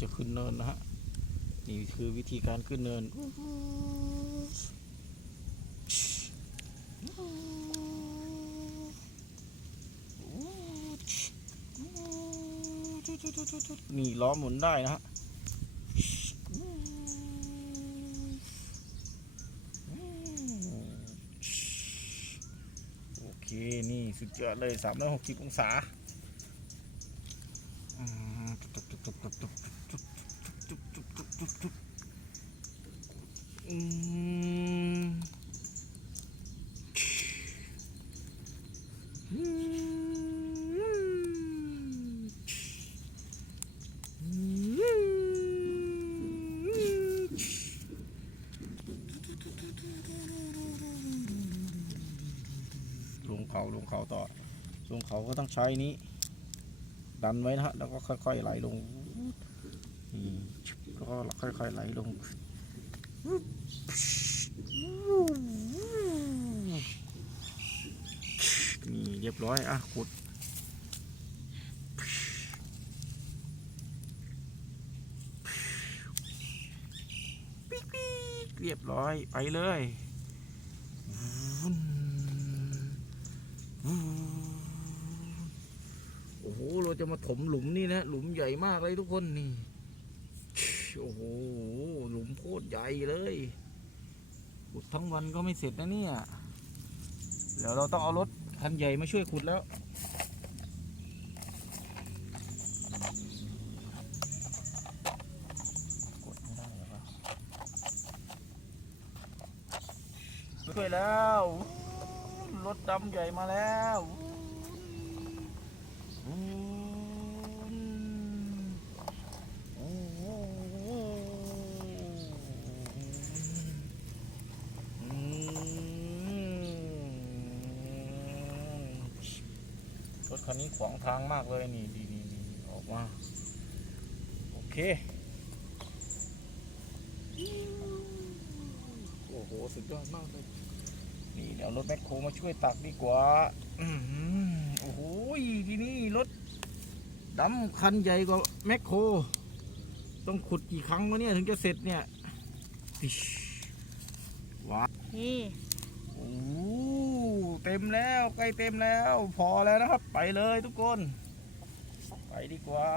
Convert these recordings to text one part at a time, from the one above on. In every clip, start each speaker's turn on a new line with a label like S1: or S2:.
S1: จะขึ้นเนินนะฮะ นี่คือวิธีการขึ้นเนิน นี่ล้อหมุนได้นะฮะโอเค นี่สุดยอดเลย 360 องศาุ๊บตุ๊บตุ๊บตุ๊บตุ๊บตุ๊บตุ๊บตุ๊บตุ๊บตุ๊บตุ๊บอืมอืมลงเขาลงเขาต่อลงเขาก็ต้องใช้นี้ดันไว้นะฮะแล้วก็ค่อยๆไหลลง แล้วก็ค่อยๆไหลลงนี่เรียบร้อย อะขุดปิ๊กเรียบร้อยไปเลยโอ้โห เราจะมาถมหลุมนี่นะ หลุมใหญ่มากเลยทุกคนนี่ โอ้โห หลุมโคตรใหญ่เลยขุดทั้งวันก็ไม่เสร็จนะเนี่ย เดี๋ยวเราต้องเอารถคันใหญ่มาช่วยขุดแล้วกดไม่ได้หรอวะช่วยแล้ว รถดำใหญ่มาแล้วอืมโอ้โหอืมรถ คันนี้ขวางทางมากเลยนี่ดีนี่นี่ออกมาโอเคโอ้โหสุดยอดมากเลยนี่เดี๋ยวรถแมคโครมาช่วยตักดีกว่าอื้อหือโอ้โหทีนี้รถดำคันใหญ่กว่าแมคโครต้องขุดกี่ครั้งวะเนี่ยถึงจะเสร็จเนี่ยติชว้าว
S2: นี่
S1: โอ้โห เต็มแล้วใกล้เต็มแล้ว พอแล้วนะครับ ไปเลยทุกคน ไปดีกว่า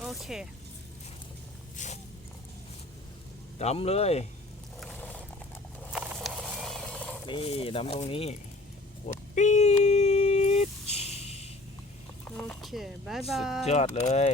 S2: โอเค
S1: ดำเลย นี่ดำตรงนี้กดปี๊ด
S2: โอเคบาย
S1: สุ
S2: บา
S1: ด
S2: ย
S1: ยอดเลย